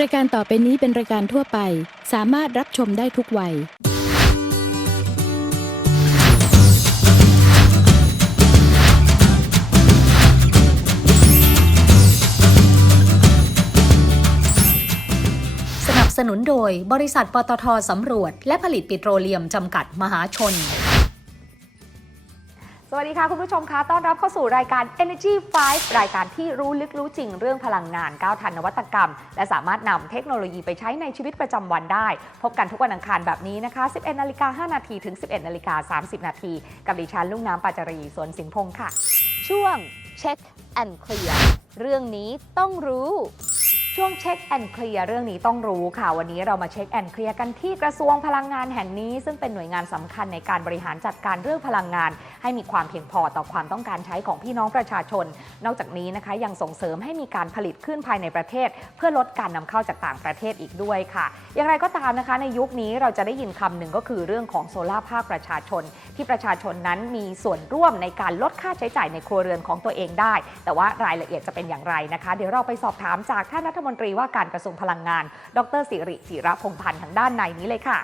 รายการต่อไปนี้เป็นรายการทั่วไป สามารถรับชมได้ทุกวัย สนับสนุนโดยบริษัทปตทสำรวจ และผลิตปิโตรเลียมจำกัดมหาชน สวัสดีค่ะ คุณผู้ชมคะต้อนรับเข้าสู่รายการ Energy 5 รายการที่รู้ลึกรู้จริงเรื่องพลังงานก้าวทันนวัตกรรม และสามารถนำเทคโนโลยีไปใช้ในชีวิตประจำวันได้ พบกันทุกวันอังคารแบบนี้นะคะ 11นาฬิกา5นาทีถึง 11นาฬิกา30 นาทีกับดิฉันลุงน้ำปาจารีสวนสินพงศ์ค่ะ ช่วงเช็คแอนเคลียร์เรื่องนี้ต้องรู้ ช่วงเช็คแอนเคลียร์เรื่องนี้ต้องรู้ค่ะ วันนี้เรามาเช็คแอนเคลียร์กันที่กระทรวงพลังงานแห่งนี้ ซึ่งเป็นหน่วยงานสำคัญในการบริหารจัดการเรื่องพลังงาน ให้มีความเพียงพอต่อความต้องการใช้ของพี่น้องประชาชน นอกจากนี้นะคะยังส่งเสริมให้มีการผลิตขึ้นภายในประเทศ เพื่อลดการนำเข้าจากต่างประเทศอีกด้วยค่ะ อย่างไรก็ตามนะคะ ในยุคนี้เราจะได้ยินคำหนึ่งก็คือเรื่องของโซลาร์ภาคประชาชน ที่ประชาชนนั้นมีส่วนร่วมในการลดค่าใช้จ่ายในครัวเรือนของตัวเองได้ แต่ว่ารายละเอียดจะเป็นอย่างไรนะคะ เดี๋ยวเราไปสอบถามจากท่านรัฐมนตรีว่าการกระทรวงพลังงาน ดรสิริจิระพงษ์พันธ์ทางด้านในนี้เลยค่ะ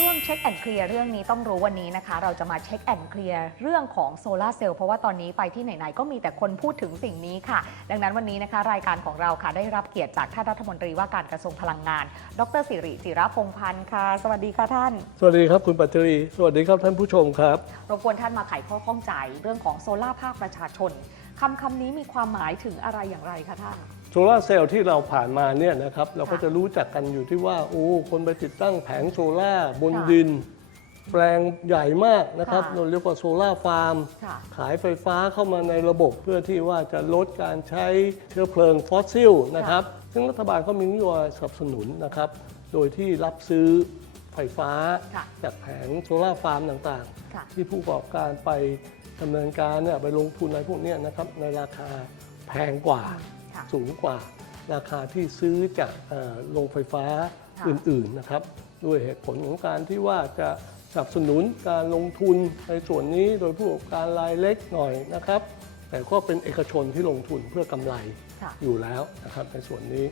ช่วงเช็คแอนเคลียร์เรื่องนี้ต้องรู้วันนี้นะคะ เราจะมาเช็คแอนเคลียร์เรื่องของโซลาร์เซลล์เพราะว่าตอนนี้ไปที่ไหนๆก็มีแต่คนพูดถึงสิ่งนี้ค่ะ ดังนั้นวันนี้นะคะ รายการของเราค่ะได้รับเกียรติจากท่านรัฐมนตรีว่าการกระทรวงพลังงาน ดรสิริจิระพงษ์พันธ์ค่ะ สวัสดีค่ะท่าน สวัสดีครับคุณปัจจรีสวัสดีครับท่านผู้ชมครับรบกวนท่านมาไขข้อข้องใจเรื่องของโซลาร์ภาคประชาชนคำคำนี้มีความหมายถึงอะไรอย่างไรคะท่าน โซลาร์เซลล์ที่เราผ่านมาเนี่ยนะครับเราก็ค่ะจะรู้จักกันอยู่ที่ว่า โอ้ คนไปติดตั้งแผงโซลาร์บนค่ะดิน แปลงใหญ่มากนะครับค่ะเราเรียกว่าโซลาร์ฟาร์ม ค่ะ ขายไฟฟ้าเข้ามาในระบบเพื่อที่ว่าจะลดการใช้เชื้อเพลิงฟอสซิลนะครับ ซึ่งรัฐบาลก็มีนโยบายสนับสนุนนะครับ โดยที่รับซื้อไฟฟ้า ค่ะจากแผงโซลาร์ฟาร์มต่างค่ะ ๆ ที่ผู้ประกอบการไปดำเนินการเนี่ยไปลงทุนอะไรพวกเนี้ยนะครับในราคาแพงกว่าค่ะ สูงกว่าราคาที่ซื้อจากเอ่อโรงไฟฟ้าค่ะอื่นๆนะครับ ด้วยเหตุผลของการที่ว่าจะสนับสนุนการลงทุนในส่วนนี้โดยผู้ประกอบการรายเล็กหน่อยนะครับ แต่ก็เป็นเอกชนที่ลงทุนเพื่อกำไรค่ะ อยู่แล้วนะครับในส่วนนี้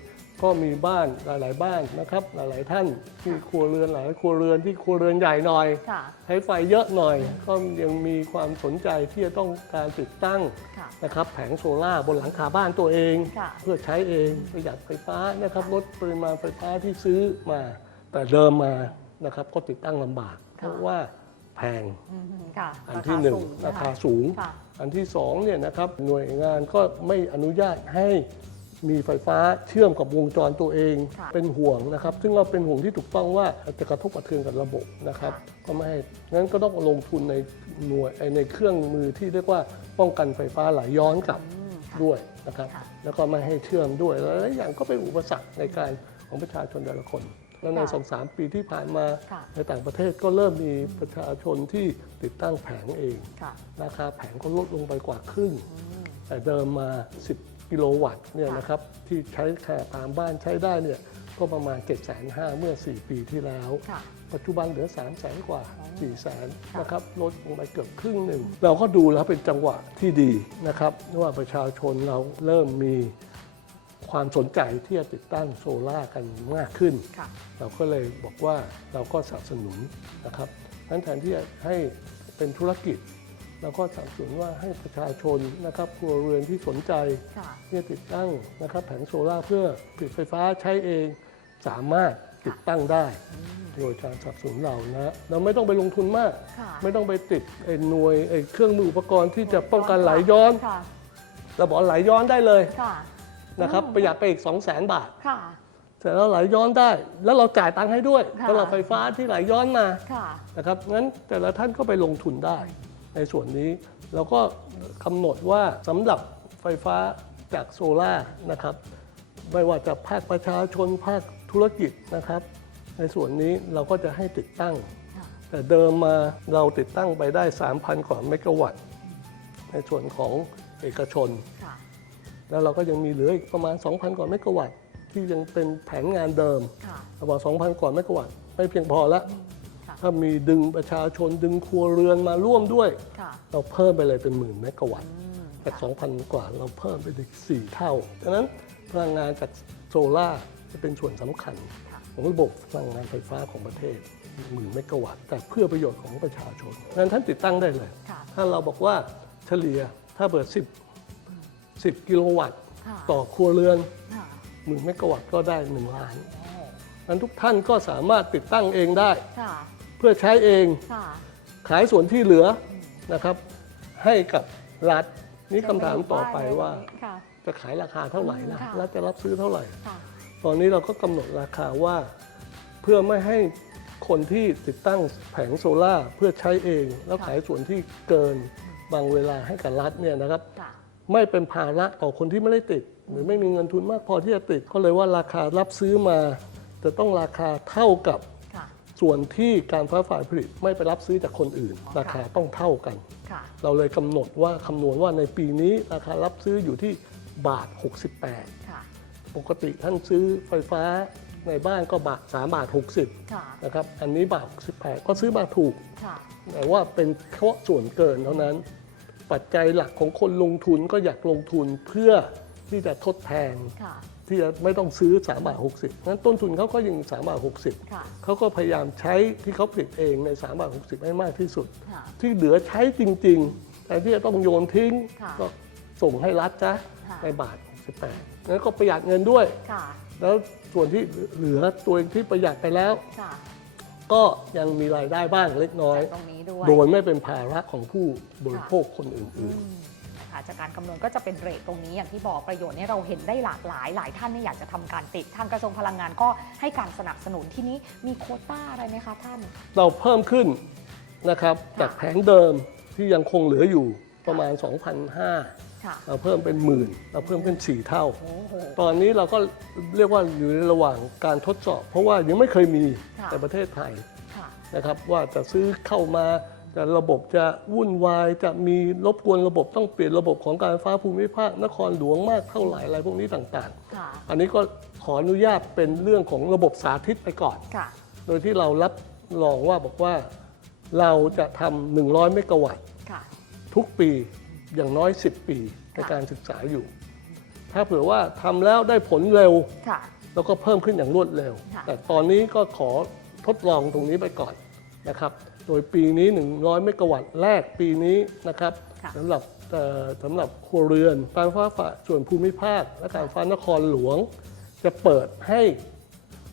ก็มีบ้านหลาย ๆ บ้านนะครับ หลาย ๆ ท่านที่ครัวเรือนหลายครัวเรือนที่ครัวเรือนใหญ่หน่อย ค่ะ ใช้ไฟเยอะหน่อย ก็ยังมีความสนใจที่จะต้องการติดตั้งค่ะ นะครับแผงโซล่าร์บนหลังคาบ้านตัวเอง ค่ะ เพื่อใช้เองประหยัดไฟฟ้านะครับลดปริมาณไฟฟ้าที่ซื้อมา แต่เดิมมานะครับก็ติดตั้งลำบาก เพราะว่าแพง อืมค่ะอันที่หนึ่งสูราคาะะสูง ค่ะ อันที่สองเนี่ยนะครับหน่วยงานก็ไม่อนุญาตให้ มีไฟฟ้าเชื่อมกับวงจรตัวเอง ค่ะเป็นห่วงนะครับ ซึ่งเราเป็นห่วงที่ถูกต้องว่าจะกระทบกระเทือนกับระบบนะครับก็ไม่ให้งั้นก็ต้องลงทุนในหน่วยในเครื่องมือที่เรียกว่าป้องกันไฟฟ้าไหลย้อนกลับ อืมค่ะ ด้วยนะครับ ค่ะแล้วก็ไม่ให้เชื่อมด้วยหลายๆอย่างก็เป็นอุปสรรคในการของประชาชนแต่ละคน แล้วในค่ะสองสามปีที่ผ่านมาค่ะ ในต่างประเทศก็เริ่มมีประชาชนที่ติดตั้งแผงเอง ค่ะราคาแผงก็ลดลงไปกว่าครึ่ง อืม แต่เดิมมา 10 กิโลวัตต์เนี่ยค่ะนะครับที่ใช้แค่ตามบ้านใช้ได้เนี่ยก็ประมาณ 7 5 0 0 0เมื่อ 4 ปีที่แล้วค่ะปัจจุบันเหลือ 3 0 0แสนกว่าอ๋อ4 0 0แสนค่ะนะครับลดลงไปเกือบครึ่งหนึ่ง เราก็ดูแล้วเป็นจังหวะที่ดีนะครับว่าประชาชนเราเริ่มมีความสนใจที่จะติดตั้งโซล่าร์กันมากขึ้นค่ะเราก็เลยบอกว่าเราก็สนับสนุนนะครับนั้นแทนที่จะให้เป็นธุรกิจ เราก็สนับสนุนว่าให้ประชาชนนะครับครัวเรือนที่สนใจค่ะที่จะติดตั้งนะครับแผงโซล่าร์เพื่อผลิตไฟฟ้าใช้เองสามารถติดตั้งได้ โดยการสนับสนุนเรานะเราไม่ต้องไปลงทุนมาก ค่ะ ไม่ต้องไปติดไอ้หน่วยไอ้เครื่องมืออุปกรณ์ที่จะป้องกันไหลย้อนค่ะ เราบอกไหลย้อนได้เลยค่ะนะครับอืมประหยัดไปอีก 2 0 0 0 0 0 บาท ค่ะแต่เราไหลย้อนได้ แล้วเราจ่ายตังค์ให้ด้วยค่ะ สำหรับไฟฟ้าที่ไหลย้อนมาค่ะ นะครับงั้นแต่ละท่านก็ไปลงทุนได้ ในส่วนนี้เราก็กำหนดว่าสำหรับไฟฟ้าจากโซล่าร์นะครับไม่ว่าจะภาคประชาชนภาคธุรกิจนะครับ ในส่วนนี้เราก็จะให้ติดตั้งค่ะแต่เดิมมาเราติดตั้งไปได้ 3,000 กว่าเมกะวัตต์ ในส่วนของเอกชนค่ะแล้วเราก็ยังมีเหลืออีกประมาณ 2,000 กว่าเมกะวัตต์ ที่ยังเป็นแผนงานเดิมค่ะเราบอก2,000 กว่าเมกะวัตต์ ไม่เพียงพอละค่ะ ถ้ามีดึงประชาชนดึงครัวเรือนมาร่วมด้วยค่ะเราเพิ่มไปเลยเป็นหมื่นเมกะวัตต์อืมจาก2,000 กว่าเราเพิ่มไปอีก4เท่าดังนั้นพลังงานจากโซล่าร์จะเป็นส่วนสำคัญค่ะของระบบพลังงานไฟฟ้าของประเทศหมื่นเมกะวัตต์แต่เพื่อประโยชน์ของประชาชนนั้นท่านติดตั้งได้เลยค่ะถ้าเราบอกว่าเฉลี่ยถ้าเปิด 10 10 กิโลวัตต์ค่ะต่อครัวเรือนค่ะหมื่นเมกะวัตต์ก็ได้ 1 ล้านโอ้นั้นทุกท่านก็สามารถติดตั้งเองได้ค่ะเพื่อใช้เองค่ะขายส่วนที่เหลือนะครับ ให้กับรัฐนี่คำถามต่อไปว่า ค่ะ จะขายราคาเท่าไหร่ล่ะค่ะ รัฐจะรับซื้อเท่าไหร่ ค่ะ ตอนนี้เราก็กำหนดราคาว่าเพื่อไม่ให้คนที่ติดตั้งแผงโซล่าร์เพื่อใช้เอง แล้วค่ะขายส่วนที่เกินบางเวลาให้กับรัฐเนี่ยนะครับ ค่ะ ไม่เป็นภาระต่อคนที่ไม่ได้ติด หรือไม่มีเงินทุนมากพอที่จะติดก็เลยว่าราคารับซื้อมา จะต้องราคาเท่ากับค่ะ ส่วนที่การฟ้าฝ่ายผลิตไม่ไปรับซื้อจากคนอื่นอ๋อราคาต้องเท่ากันค่ะเราเลยกำหนดว่าคำนวณว่าในปีนี้ราคารับซื้ออยู่ที่บาท 68ค่ะปกติท่านซื้อไฟฟ้าในบ้านก็บาท3บาท 60ค่ะนะครับอันนี้บาท18ก็ซื้อบาทถูกค่ะแต่ว่าเป็นเฉพาะส่วนเกินเท่านั้น ปัจจัยหลักของคนลงทุนก็อยากลงทุนเพื่อที่จะทดแทนค่ะ ที่จะไม่ต้องซื้อ3บาท60นั้นต้นทุนเขาก็ยัง3บาท60ค่ะเขาก็พยายามใช้ที่เขาผลิตเองใน3บาท60ให้มากที่สุดค่ะที่เหลือใช้จริงๆแต่ที่จะต้องโยนทิ้งค่ะก็ส่งให้รัฐจ้ะค่ะในบาท68นั้นก็ประหยัดเงินด้วยค่ะแล้วส่วนที่เหลือตัวที่ประหยัดไปแล้วค่ะก็ยังมีรายได้บ้างเล็กน้อยจากตรงนี้ด้วยโดยไม่เป็นภาระของผู้บริโภคคนอื่นอืมนะ คะจากการคำนวณก็จะเป็นเรทตรงนี้อย่างที่บอกประโยชน์เนี่ยเราเห็นได้หลากหลาย หลายท่านเนี่ยอยากจะทำการติดทางกระทรวงพลังงานก็ให้การสนับสนุนที่นี้มีโควต้าอะไรไหมคะท่านๆเราเพิ่มขึ้นนะครับค่ะ จากแผงเดิมที่ยังคงเหลืออยู่ประมาณ 2,500ค่ะเราเพิ่มเป็นหมื่นเราเพิ่มขึ้น 4 เท่า โอ้โห ตอนนี้เราก็เรียกว่าอยู่ในระหว่างการทดสอบ เพราะว่ายังไม่เคยมีค่ะ ในประเทศไทยค่ะ นะครับว่าจะซื้อเข้ามา จะระบบจะวุ่นวายจะมีรบกวนระบบต้องเปลี่ยนระบบของการไฟฟ้าภูมิภาคนครหลวงมากเท่าไหร่อะไรพวกนี้ต่างค่ะๆอันนี้ก็ขออนุญาตเป็นเรื่องของระบบสาธิตไปก่อนค่ะโดยที่เรารับรองว่าบอกว่าเราจะทำ100 เมกะวัตต์ค่ะทุกปีอย่างน้อย 10 ปีในค่ะการศึกษาอยู่ ถ้าเผื่อว่าทำแล้วได้ผลเร็วค่ะแล้วก็เพิ่มขึ้นอย่างรวดเร็วค่ะแต่ตอนนี้ก็ขอทดลองตรงนี้ไปก่อนนะครับ โดยปีนี้ 100 เมกะวัตต์แรกปีนี้นะครับค่ะสำหรับเอ่อสำหรับครัวเรือนการไฟฟ้าฝ่ายส่วนภูมิภาค และการไฟฟ้านครหลวง จะเปิดให้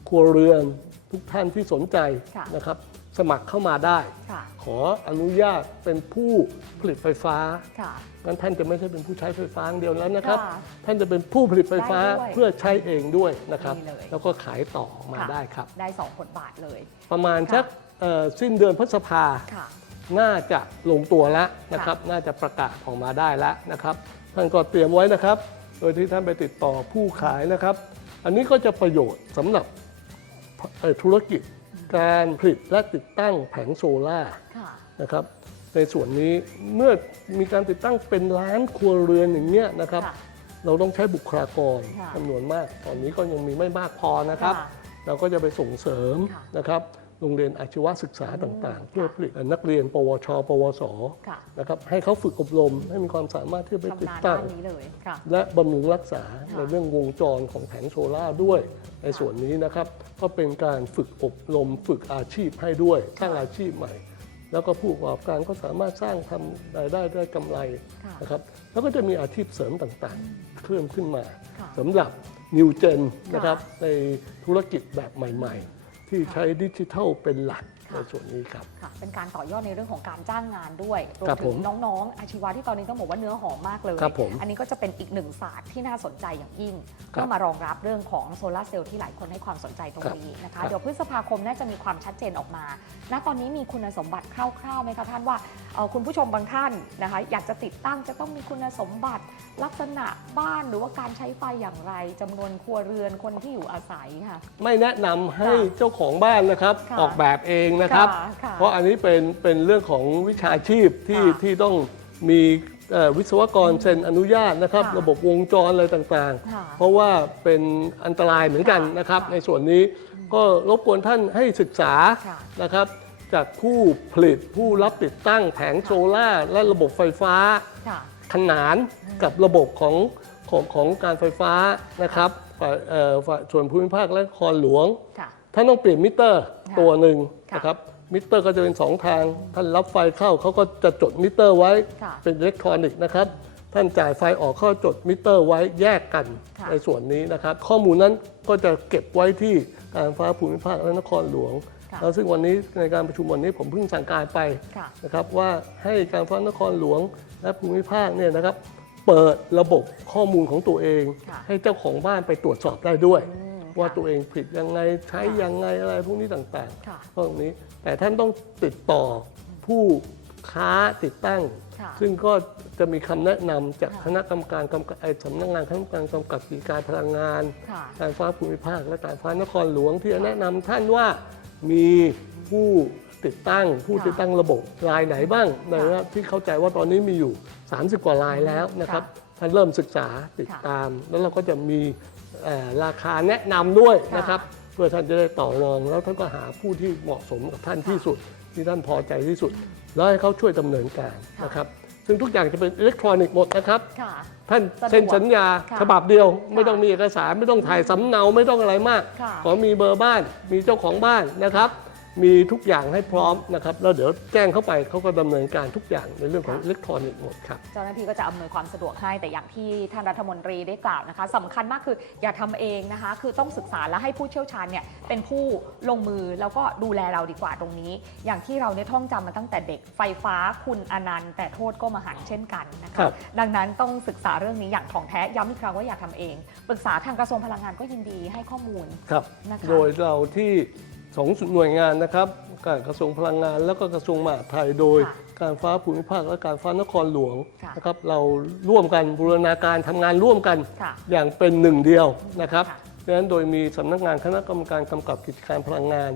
ครัวเรือนทุกท่านที่สนใจค่ะนะครับ สมัครเข้ามาได้ค่ะขออนุญาตเป็นผู้ผลิตไฟฟ้าค่ะงั้นท่านจะไม่ใช่เป็นผู้ใช้ไฟฟ้าอย่างเดียวแล้วนะครับค่ะท่านจะเป็นผู้ผลิตไฟฟ้าได้ด้วยเพื่อใช้เองด้วยนะครับดีเลยแล้วก็ขายต่อมาค่ะได้ครับ ได้สองบทบาทเลย ประมาณค่ะสักเอ่อ สิ้นเดือนพฤษภา ค่ะ น่าจะลงตัวแล้วนะครับ น่าจะประกาศออกมาได้แล้วนะครับ ท่านก็เตรียมไว้นะครับ โดยที่ท่านไปติดต่อผู้ขายนะครับ อันนี้ก็จะประโยชน์สำหรับเอ่อธุรกิจการผลิตและติดตั้งแผงโซล่าร์ ค่ะ นะครับในส่วนนี้เมื่อมีการติดตั้งเป็นล้านครัวเรือนอย่างเงี้ยนะครับ ค่ะเราต้องใช้บุคลากรค่ะจำนวนมาก ตอนนี้ก็ยังมีไม่มากพอนะครับ ค่ะเราก็จะไปส่งเสริมค่ะ นะครับ โรงเรียนอาชีวศึกษาต่างๆ เพื่อค่ะผลิตนักเรียน ปวช ปวสค่ะ นะครับให้เขาฝึกอบรมให้มีความสามารถที่จะไปติดชำนาญตั้ด้าง นนี้เลยค่ะ และบำรุงรักษาค่ะในเรื่องวงจรของแผงโซล่าร์ด้วย ในส่วนนี้นะครับ ก็เป็นการฝึกอบรมฝึกอาชีพให้ด้วย สร้างอาชีพใหม่ แล้วก็ผู้ประกอบการก็สามารถสร้างทำรายได้ได้กำไรค่ะ นะครับแล้วก็จะมีอาชีพเสริมต่างๆ เพิ่มขึ้นมาค่ะ สำหรับ New Gen ค่ะนะครับในธุรกิจแบบใหม่ ๆ ที่ใช้ดิจิทัลเป็นหลัก ในส่วนนี้ครับ ค่ะ เป็นการต่อยอดในเรื่องของการจ้างงานด้วยรวครัมบถึผงมน้องๆ อาชีวะที่ตอนนี้ต้องบอกว่าเนื้อหอมมากเลย ครับผมอันนี้ก็จะเป็นอีกหนึ่งศาสตร์ที่น่าสนใจอย่างยิ่งครับเพื่อมารองรับเรื่องของโซลาร์เซลล์ที่หลายคนให้ความสนใจตรงนี้นะครัคะ บ เดี๋ยวพฤษภาคมน่าจะมีความชัดเจนออกมา ณ ตอนนี้มีคุณสมบัติคร่าวๆไหมคะท่านว่าเอ่อคุณผู้ชมบางท่านนะคะ อยากจะติดตั้งจะต้องมีคุณสมบัติลักษณะบ้านหรือว่าการใช้ไฟอย่างไรจำนวนครัวเรือนคนที่อยู่อาศัยค่ะ ไม่แนะนำให้ค่ะเจ้าของบ้านนะครับ ค่ะออกแบบเองนะครับ ค่ะค่ะเพราะอันนี้เป็นเป็นเรื่องของวิชาชีพที่ค่ะที่ต้องมีเอ่อวิศวกรเซ็นอนุญาตนะครับ ค่ะระบบวงจรอะไรต่างค่ะๆ เพราะว่าเป็นอันตรายเหมือนกันค่ะนะครับ ค่ะในส่วนนี้ก็รบกวนท่านให้ศึกษาค่ะนะครับ จากผู้ผลิตผู้รับติดตั้งแผงโซล่าร์และระบบไฟฟ้า ค่ะ ขนานกับระบบของของของการไฟฟ้านะครับฝ่ายเอ่อฝ่ายส่วนภูมิภาคและนครหลวง ค่ะ ท่านต้องเปลี่ยนมิเตอร์ตัวหนึ่งค่ะนะครับมิเตอร์ก็จะเป็น 2 ทาง ท่านรับไฟเข้าเขาก็จะจดมิเตอร์ไว้ค่ะเป็นอิเล็กทรอนิกส์นะครับ ท่านจ่ายไฟออกเข้าจดมิเตอร์ไว้แยกกันค่ะในส่วนนี้นะครับ ข้อมูลนั้นก็จะเก็บไว้ที่การไฟฟ้าภูมิภาคและนครหลวงค่ะแล้วซึ่งวันนี้ในการประชุมวันนี้ผมเพิ่งสั่งการไปค่ะนะครับว่าให้การไฟฟ้านครหลวงและภูมิภาคเนี่ยนะครับ เปิดระบบข้อมูลของตัวเองค่ะให้เจ้าของบ้านไปตรวจสอบได้ด้วยอืม ว่าค่ะตัวเองผิดยังไงใช้ค่ะยังไงอะไรพวกนี้ต่างค่ะๆพวกนี้แต่ท่านต้องติดต่อผู้ค้าติดตั้งค่ะซึ่งก็จะมีคำแนะนำจากค่ะคณะกรรมการกำกับไอ้สำนักงานคณะกรรมการกำกับกิจการพลังงานค่ะการฟ้าภูมิภาคและการฟ้านครหลวงที่จะแนะนำท่านว่ามีผู้ติดตั้ง ผู้ค่ะติดตั้งระบบรายไหนบ้างในว่าที่เข้าใจว่าตอนนี้มีอยู่ 30 กว่ารายแล้วนะครับท่านเริ่มศึกษาติดตาม แล้วเราก็จะมีเอ่อ ราคาแนะนำด้วยนะครับเพื่อท่านจะได้ต่อรองแล้วท่านก็หาผู้ที่เหมาะสมกับท่านที่สุด ที่ท่านพอใจที่สุด แล้วให้เขาช่วยดำเนินการนะครับซึ่งทุกอย่างจะเป็นอิเล็กทรอนิกส์หมดนะครับค่ะท่านสะดวกเซ็นสัญญาค่ะฉบับเดียว ไม่ค่ะต้องมีเอกสารไม่ต้องถ่ายสำเนาไม่ต้องอะไรมากค่ะขอมีเบอร์บ้านมีเจ้าของบ้านนะครับ มีทุกอย่างให้พร้อมนะครับแล้วเดี๋ยวแจ้งเข้าไปเขาก็ดำเนินการทุกอย่างในเรื่องของอิเล็กทรอนิกส์หมดครับ เจ้าหน้าที่ก็จะอำนวยความสะดวกให้แต่อย่างที่ท่านรัฐมนตรีได้กล่าวนะคะสำคัญมากคืออย่าทำเองนะคะ คือต้องศึกษาและให้ผู้เชี่ยวชาญเนี่ยเป็นผู้ลงมือแล้วก็ดูแลเราดีกว่าตรงนี้ อย่างที่เราเนี่ยท่องจำมาตั้งแต่เด็กไฟฟ้าคุณอนันต์แต่โทษก็มหันต์เช่นกันนะครัคะบ ดังนั้นต้องศึกษาเรื่องนี้อย่างถ่องแท้ย้ำอีกครั้งว่าอย่าทำเองปรึกษาทางกระทรวงพลังงานก็ยินดีให้ข้อมูลครับ นะคะ โดยเราที่ สองหน่วยงานนะครับการกระทรวงพลังงาน แล้วก็กระทรวงมหาดไทยโดยค่ะการฟ้าภูมิภาคและการฟ้านครหลวงค่ะนะครับเราร่วมกันบูรณาการทำงานร่วมกันค่ะอย่างเป็นหนึ่งเดียวนะครับค่ะดังนั้นโดยมีสำนักงานคณะกรรมการกำกับกิจการพลังงาน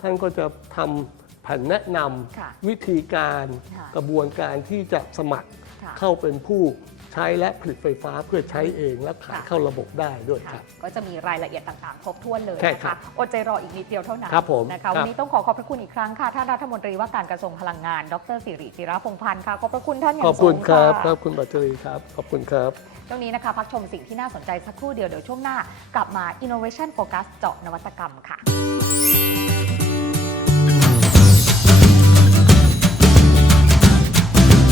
ท่านก็จะทำแผ่นแนะนค่ะำวิธีการค่ะกระบวนการที่จะสมัครค่ะเข้าเป็นผู้ใช้และผลิตไฟฟ้าเพื่อใช้เองและขายค่ะเข้าระบบได้ด้วยคค่ะรับ ก็จะมีรายละเอียดต่างๆ ครบถ้วนเลยใช่นะครัคะบอดใจรออีกนิดเดียวเท่านั้นครับผมนะคะครัวันบนี้ต้องขอขอบพระคุณอีกครั้งค่ะท่านรัฐมนตรีว่าการกระทรวงพลังงาน ดรสิริจิระพงษ์พันธ์ค่ะขอบพระคุณท่านอย่าขงอบคุณสูงครับะครับคุณบัตรรีครับขอบคุณครับช่วงนี้นะคะพักชมสิ่งที่น่าสนใจสักครู่เดียวเดี๋ยวช่วงหน้ากลับมา Innovation Focus เจาะนวัตกรรมค่ะ